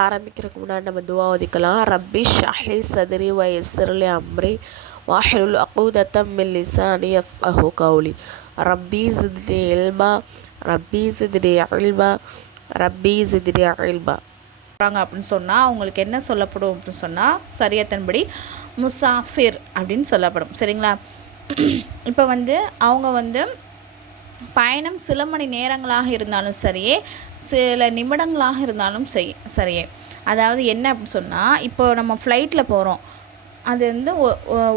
ஆரம்பிக்கிறதுக்கு முன்னாடி நம்ம துவா ஓதிக்கலாம். ரப்பி ஷ்ரஹ்லி சத்ரி வ யஸ்ஸிர்லி அம்ரி வஹ்லுல் உக்தத்தம் மின் லிசானி யஃப்கஹு கௌலி. ரப்பி ஸித்னி இல்மா ரப்பி ஸித்னி இல்மா ரப்பி ஸித்னி இல்மா அப்படின்னு சொன்னால் அவங்களுக்கு என்ன சொல்லப்படும் அப்படின்னு சொன்னால் சரியத்தின்படி முசாஃபிர் அப்படின்னு சொல்லப்படும். சரிங்களா? இப்போ அவங்க பயணம் சில மணி நேரங்களாக இருந்தாலும் சரியே, சில நிமிடங்களாக இருந்தாலும் சரியே. அதாவது என்ன அப்படின்னு சொன்னால், இப்போ நம்ம ஃப்ளைட்டில் போகிறோம், அது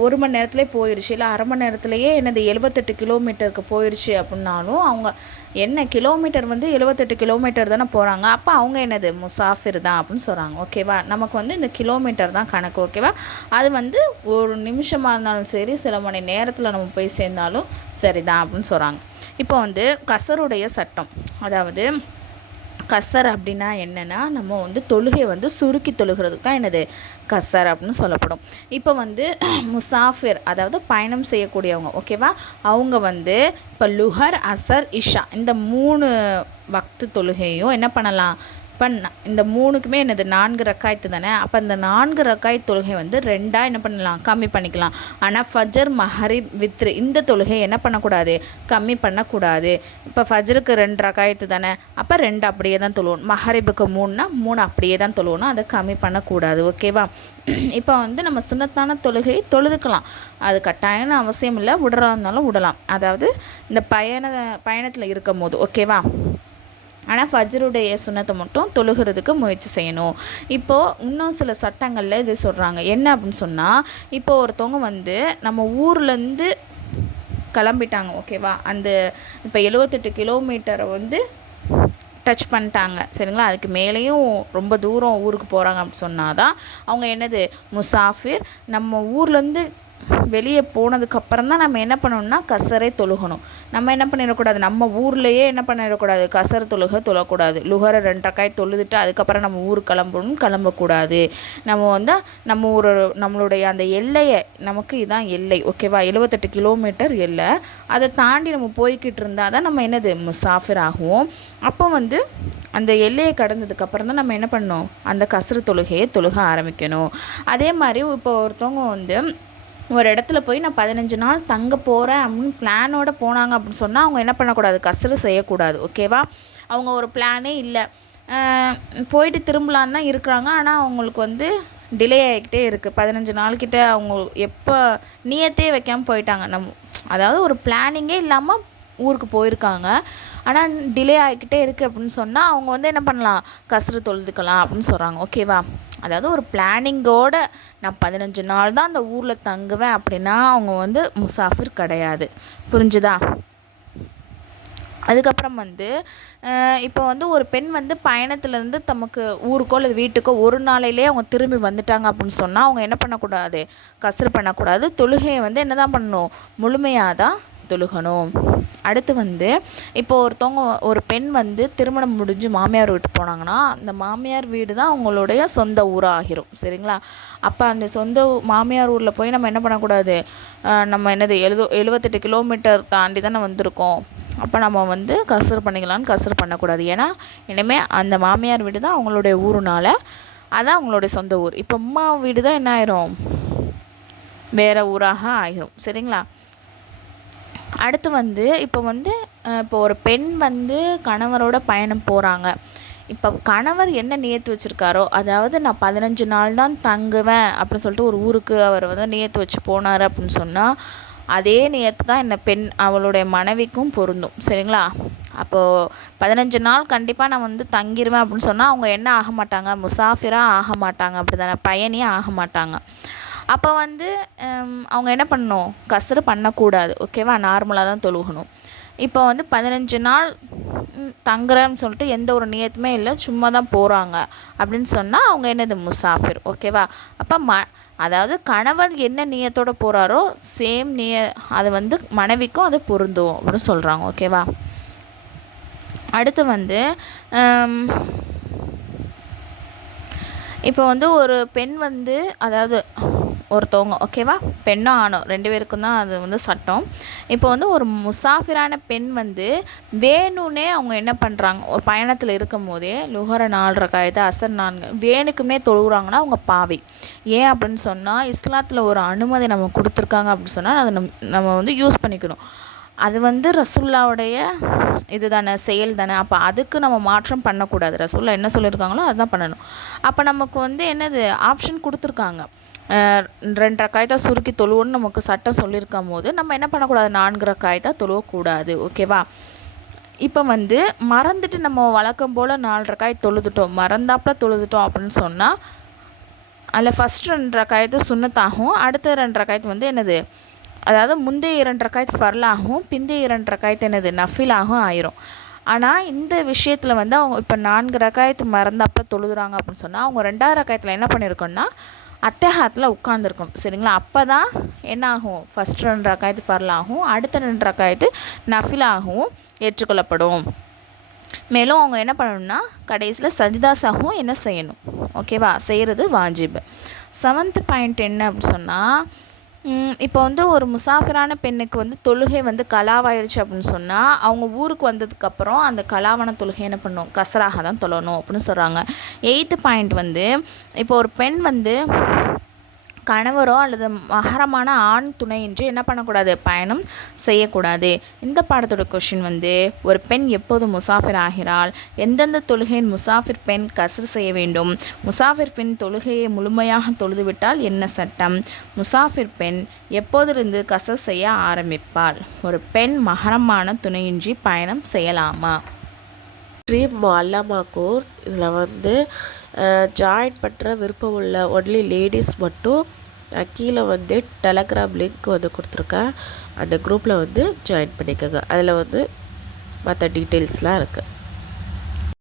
ஒரு மணி நேரத்துலேயே போயிடுச்சு, இல்லை அரை மணி நேரத்துலேயே 78 கிலோமீட்டருக்கு போயிடுச்சு அப்படின்னாலும் அவங்க கிலோமீட்டர் 78 கிலோமீட்டர் தானே போகிறாங்க. அப்போ அவங்க முசாஃபிர் தான் அப்படின்னு சொல்கிறாங்க. ஓகேவா? நமக்கு இந்த கிலோமீட்டர் தான் கணக்கு. ஓகேவா? அது ஒரு நிமிஷமாக இருந்தாலும் சரி, சில மணி நேரத்தில் நம்ம போய் சேர்ந்தாலும் சரிதான் அப்படின்னு சொல்கிறாங்க. இப்போ கசருடைய சட்டம், அதாவது கசர் அப்படின்னா என்னென்னா, நம்ம தொழுகை சுருக்கி தொழுகிறதுக்கு தான் கசர் அப்படின்னு சொல்லப்படும். இப்போ முசாஃபிர், அதாவது பயணம் செய்யக்கூடியவங்க. ஓகேவா? அவங்க இப்போ லுஹர், அசர், இஷா இந்த 3 வக்து தொழுகையும் என்ன பண்ணலாம்? இப்போ இந்த 3க்குமே 4 ரக்காயத்து தானே. அப்போ இந்த 4 ரக்காயத் தொழுகை 2ஆக என்ன பண்ணலாம்? கம்மி பண்ணிக்கலாம். ஆனால் ஃபஜர், மஹரிப், வித்ரு இந்த தொழுகை என்ன பண்ணக்கூடாது? கம்மி பண்ணக்கூடாது. இப்போ ஃபஜருக்கு 2 ரக்காயத்து தானே, அப்போ 2 அப்படியே தான் தொழுவணும். மஹரிபுக்கு 3னா 3 அப்படியே தான் தொழுவணும். அதை கம்மி பண்ணக்கூடாது. ஓகேவா? இப்போ நம்ம சுன்னத்தான தொழுகை தொழுதுக்கலாம். அது கட்டாயம்னு அவசியம் இல்லை, விடுறா இருந்தாலும் விடலாம். அதாவது இந்த பயணத்தில் இருக்கும் போது. ஓகேவா? ஆனால் ஃபஜ்ருடைய சுன்னத்தை மட்டும் தொழுகிறதுக்கு முயற்சி செய்யணும். இப்போது இன்னும் சில சட்டங்களில் இது சொல்கிறாங்க. என்ன அப்படின்னு சொன்னால், இப்போ ஒருத்தவங்க நம்ம ஊர்லேருந்து கிளம்பிட்டாங்க. ஓகேவா? இப்போ 78 கிலோமீட்டரை டச் பண்ணிட்டாங்க. சரிங்களா? அதுக்கு மேலேயும் ரொம்ப தூரம் ஊருக்கு போகிறாங்க அப்படின்னு சொன்னால் தான் அவங்க முசாஃபிர். நம்ம ஊர்லேருந்து வெளியே போனதுக்கப்புறம் தான் நம்ம என்ன பண்ணணும்னா கசரை தொழுகணும். நம்ம என்ன பண்ணிடக்கூடாது? நம்ம ஊர்லேயே என்ன பண்ணிடக்கூடாது? கசர் தொழக்கூடாது. லுஹரை 2 ரக்காய் தொழுதுட்டு அதுக்கப்புறம் நம்ம ஊருக்கு கிளம்பக்கூடாது. நம்ம நம்மளுடைய அந்த எல்லையை, நமக்கு இதுதான் எல்லை. ஓகேவா? 78 கிலோமீட்டர் எல்லை. அதை தாண்டி நம்ம போய்கிட்டு இருந்தால் தான் நம்ம முசாஃபிர் ஆகும். அப்போ அந்த எல்லையை கடந்ததுக்கப்புறம் தான் நம்ம என்ன பண்ணணும்? அந்த கசர் தொழுகையை தொழுக ஆரம்பிக்கணும். அதே மாதிரி இப்போ ஒருத்தவங்க ஒரு இடத்துல போய் நான் 15 நாள் தங்க போகிறேன் அப்படின்னு பிளானோடு போனாங்க அப்படின்னு சொன்னால் அவங்க என்ன பண்ணக்கூடாது? கசரு செய்யக்கூடாது. ஓகேவா? அவங்க ஒரு பிளானே இல்லை, போயிட்டு திரும்பலான்னு தான் இருக்கிறாங்க. ஆனால் அவங்களுக்கு டிலே ஆகிக்கிட்டே இருக்குது. 15 நாள்கிட்ட அவங்க எப்போ நியத்தே வைக்காமல் போயிட்டாங்க. அதாவது ஒரு பிளானிங்கே இல்லாமல் ஊருக்கு போயிருக்காங்க. ஆனால் டிலே ஆகிக்கிட்டே இருக்குது அப்படின்னு சொன்னால் அவங்க என்ன பண்ணலாம்? கசரு தொழுதுக்கலாம் அப்படின்னு சொல்கிறாங்க. ஓகேவா? அதாவது ஒரு பிளானிங்கோடு நான் 15 நாள் தான் அந்த ஊரில் தங்குவேன் அப்படின்னா அவங்க முசாஃபிர் கிடையாது. புரிஞ்சுதா? அதுக்கப்புறம் இப்போ ஒரு பெண் பயணத்துலேருந்து தமக்கு ஊருக்கோ அல்லது வீட்டுக்கோ ஒரு நாளையிலே அவங்க திரும்பி வந்துட்டாங்க அப்படின்னு சொன்னால் அவங்க என்ன பண்ணக்கூடாது? கசரு பண்ணக்கூடாது. தொழுகையை என்ன தான் பண்ணணும்? முழுமையாக தான் தொழுகணும். அடுத்து இப்போ ஒரு பெண் திருமணம் முடிஞ்சு மாமியார் வீட்டு போனாங்கன்னா அந்த மாமியார் வீடு தான் அவங்களுடைய சொந்த ஊராக ஆகிரும். சரிங்களா? அப்போ அந்த சொந்த மாமியார் ஊரில் போய் நம்ம என்ன பண்ணக்கூடாது? நம்ம 78 கிலோமீட்டர் தாண்டி தானே வந்திருக்கோம். அப்போ நம்ம கசரு பண்ணிக்கலான்னு கசரு பண்ணக்கூடாது. ஏன்னா இனிமேல் அந்த மாமியார் வீடு தான் அவங்களுடைய ஊருனால அதான் அவங்களுடைய சொந்த ஊர். இப்போ அம்மா வீடு தான் என்ன ஆயிரும்? வேறு ஊராக ஆகிரும். சரிங்களா? அடுத்து இப்போ ஒரு பெண் கணவரோட பயணம் போகிறாங்க. இப்போ கணவர் என்ன நியத்து வச்சுருக்காரோ, அதாவது நான் 15 நாள் தான் தங்குவேன் அப்படின்னு சொல்லிட்டு ஒரு ஊருக்கு அவர் நியத்து வச்சு போனார் அப்படின்னு சொன்னால் அதே நியத்து தான் இந்த பெண் அவளுடைய மனைவிக்கும் பொருந்தும். சரிங்களா? அப்போது 15 நாள் கண்டிப்பாக நான் தங்கிடுவேன் அப்படின்னு சொன்னால் அவங்க என்ன ஆக மாட்டாங்க? முசாஃபிராக ஆக மாட்டாங்க. அப்படி தானே? பயணியே ஆக மாட்டாங்க. அப்போ அவங்க என்ன பண்ணணும்? கசரு பண்ணக்கூடாது. ஓகேவா? நார்மலாக தான் தொழுகணும். இப்போ 15 நாள் தங்குறேன்னு சொல்லிட்டு எந்த ஒரு நியத்துமே இல்லை, சும்மா தான் போகிறாங்க அப்படின்னு சொன்னால் அவங்க முசாஃபிர். ஓகேவா? அப்போ அதாவது கணவர் என்ன நியத்தோடு போகிறாரோ சேம் அது மனைவிக்கும் அது பொருந்தும் அப்படின்னு சொல்கிறாங்க. ஓகேவா? அடுத்து இப்போ ஒரு பெண் அதாவது ஒருத்தவங்க, ஓகேவா, பெண்ணோ ஆணோ 2 பேருக்கும் தான் அது வந்து சட்டம். இப்போ வந்து ஒரு முசாஃபிரான பெண் வந்து வேணும்னே அவங்க என்ன பண்ணுறாங்க, ஒரு பயணத்தில் இருக்கும் போதே லுஹரை 4 ரக்காயத்து அசர் 4 வேணுக்குமே தொழுகிறாங்கன்னா அவங்க பாவி. ஏன் அப்படின்னு சொன்னால் இஸ்லாத்தில் ஒரு அனுமதி நம்ம கொடுத்துருக்காங்க அப்படின்னு சொன்னால் அதை நம்ம வந்து யூஸ் பண்ணிக்கணும். அது வந்து ரசூல்லாவுடைய இது தானே, செயல் தானே. அப்போ அதுக்கு நம்ம மாற்றம் பண்ணக்கூடாது. ரசூல்லா என்ன சொல்லியிருக்காங்களோ அதுதான் பண்ணணும். அப்போ நமக்கு வந்து என்னது ஆப்ஷன் கொடுத்துருக்காங்க, 2 ரக்காயத்தாக சுருக்கி தொழுவோன்னு நமக்கு சட்டம் சொல்லியிருக்கும் போது நம்ம என்ன பண்ணக்கூடாது, 4 ரக்காயத்தாக தொழுவக்கூடாது. ஓகேவா. இப்போ வந்து மறந்துட்டு நம்ம வழக்கம் போல் 4 ரக்காய் தொழுதுட்டோம், மறந்தாப்பில் தொழுதுட்டோம் அப்படின்னு சொன்னால் அதில் ஃபஸ்ட் 2 ரக்காயத்து சுன்னத்தாகும், அடுத்த 2 ரக்காயத்து வந்து என்னது, அதாவது முந்தைய 2 ரக்காயத்து ஃபர்லாகும், பிந்தைய 2 ரக்காயத்து என்னது நஃபிலாகும் ஆயிரும். ஆனால் இந்த விஷயத்தில் வந்து அவங்க இப்போ 4 ரக்காயத்து மறந்தப்போ தொழுதுறாங்க அப்படின்னு சொன்னால் அவங்க 2வது ரக்காயத்தில் என்ன பண்ணியிருக்கோன்னா அத்தஹாத்தில் உட்காந்துருக்கணும். சரிங்களா. அப்போ தான் என்ன ஆகும், ஃபஸ்ட் 2 ரக்காயத்து ஃபர்லாகும், அடுத்த 2 ரக்காயத்து நஃபிலாகவும் ஏற்றுக்கொள்ளப்படும். மேலும் அவங்க என்ன பண்ணணும்னா கடைசியில் சஜிதாசாகவும் என்ன செய்யணும், ஓகேவா, செய்கிறது வாஜிப். 7th பாயிண்ட் என்ன அப்படின்னு சொன்னால், இப்போ வந்து ஒரு முசாஃபிரான பெண்ணுக்கு வந்து தொழுகை வந்து கலாவாயிருச்சு அப்படின்னு சொன்னால் அவங்க ஊருக்கு வந்ததுக்கப்புறம் அந்த கலாவான தொழுகை என்ன பண்ணணும், கசராக தான் தொழணும் அப்படின்னு சொல்கிறாங்க. 8th பாயிண்ட் வந்து இப்போ ஒரு பெண் வந்து கணவரோ அல்லது மகரமான ஆண் துணையின்றி என்ன பண்ணக்கூடாது, பயணம் செய்யக்கூடாது. இந்த பாடத்தோட கொஷின் வந்து ஒரு பெண் எப்போது முசாஃபிர் ஆகிறாள், எந்தெந்த தொழுகையின் முசாஃபிர் பெண் கஸ்ர் செய்ய வேண்டும், முசாஃபிர் பெண் தொழுகையை முழுமையாக தொழுதுவிட்டால் என்ன சட்டம், முசாஃபிர் பெண் எப்போதிருந்து கஸ்ர் செய்ய ஆரம்பிப்பாள், ஒரு பெண் மகரமான துணையின்றி பயணம் செய்யலாமா. ட்ரீம் மொல்லமா கோர்ஸ் இதில் வந்து ஜாயின் பண்ணுற விருப்பம் உள்ள ஒன்லி லேடிஸ் மட்டும் கீழே வந்து டெலகிராம் லிங்க் வந்து கொடுத்துருக்கேன், அந்த குரூப்பில் வந்து ஜாயின் பண்ணிக்கோங்க. அதில் வந்து மற்ற டீட்டெயில்ஸ்லாம் இருக்குது.